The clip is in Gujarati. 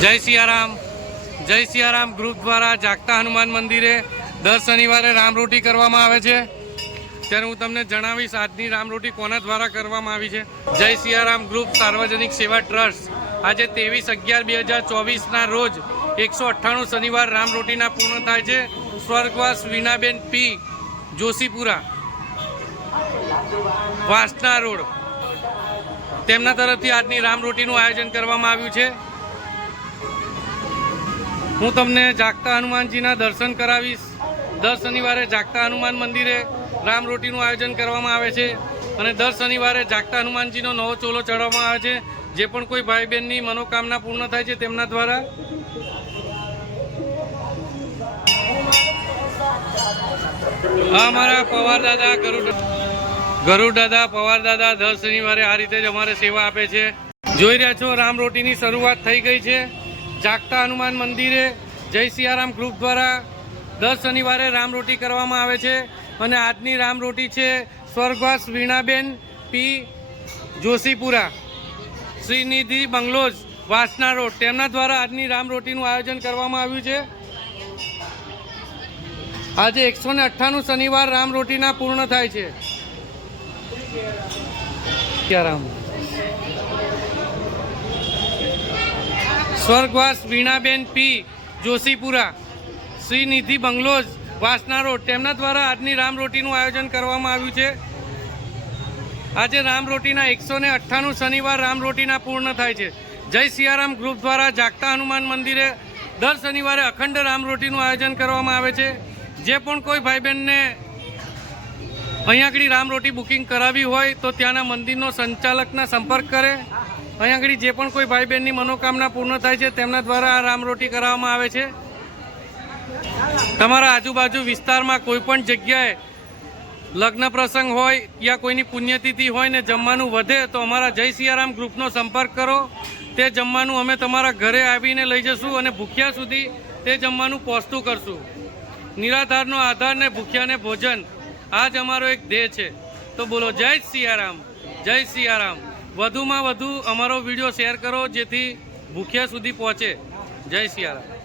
જય સિયારામ ગ્રુપ દ્વારા જાગતા હનુમાન મંદિરે દર શનિવારે રામરોટી કરવામાં આવે છે। ત્યારે હું તમને જણાવીશ આજની રામરોટી કોના દ્વારા કરવામાં આવી છે। જય સિયારામ ગ્રુપ સાર્વજનિક સેવા ટ્રસ્ટ આજે 23/11/2024ના રોજ 198 શનિવાર રામરોટીના પૂર્ણ થાય છે। સ્વર્ગવાસ વીણાબેન પી જોશીપુરા વાસના રોડ તેમના તરફથી આજની રામરોટીનું આયોજન કરવામાં આવ્યું છે। હું તમને જાગતા હનુમાનજીના દર્શન કરાવીશ। દર શનિવારે જાગતા હનુમાન મંદિરે રામરોટીનું આયોજન કરવામાં આવે છે અને દર શનિવારે જાગતા હનુમાનજીનો નવો ચોલો ચડાવવામાં આવે છે। જે પણ કોઈ ભાઈ બહેનની મનોકામના પૂર્ણ થાય છે તેમના દ્વારા અમારા પવાર દાદા ગરુડ દાદા પવાર દાદા દર શનિવારે આ રીતે જ અમારે સેવા આપે છે। જોઈ રહ્યા છો રામરોટીની શરૂઆત થઈ ગઈ છે। જાગતા હનુમાન મંદિરે જય સિયારામ ગ્રુપ દ્વારા દર શનિવારે રામરોટી કરવામાં આવે છે અને આજની રામરોટી છે સ્વર્ગવાસ વીણાબેન પી જોશીપુરા શ્રીનિધિ બંગલોઝ વાસના રોડ તેમના દ્વારા આજની રામરોટીનું આયોજન કરવામાં આવ્યું છે। આજે 198 શનિવાર રામરોટીના પૂર્ણ થાય છે। સ્વર્ગવાસ વીણાબેન પી જોશીપુરા શ્રીનિધિ બંગલોઝ વાસના રોડ તેમના દ્વારા આજની રામરોટીનું આયોજન કરવામાં આવ્યું છે। આજે રામરોટીના 198 શનિવાર રામરોટીના પૂર્ણ થાય છે। જય સિયારામ ગ્રુપ દ્વારા જાગતા હનુમાન મંદિરે દર શનિવારે અખંડ રામરોટીનું આયોજન કરવામાં આવે છે। જે પણ કોઈ ભાઈ બહેનને અહીંયા આગળ રામરોટી બુકિંગ કરાવી હોય તો ત્યાંના મંદિરનો સંચાલકના સંપર્ક કરે। અહીંયા આગળ જે પણ કોઈ ભાઈ બહેનની મનોકામના પૂર્ણ થાય છે તેમના દ્વારા આ રામરોટી કરાવવામાં આવે છે। તમારા આજુબાજુ વિસ્તારમાં કોઈ પણ જગ્યાએ લગ્ન પ્રસંગ હોય યા કોઈની પુણ્યતિથિ હોય ને જમવાનું વધે તો અમારા જય સિયારામ ગ્રુપનો સંપર્ક કરો। તે જમવાનું અમે તમારા ઘરે આવીને લઈ જશું અને ભૂખ્યા સુધી તે જમવાનું પહોંચતું કરશું। નિરાધારનો આધાર ને ભૂખ્યાને ભોજન આ જ અમારો એક ધ્યેય છે। તો બોલો જય સિયારામ, જય સિયારામ। વધુમાં વધુ અમારો વિડીયો શેર કરો જેથી ભૂખ્યા સુધી પહોંચે। જય સિયારામ।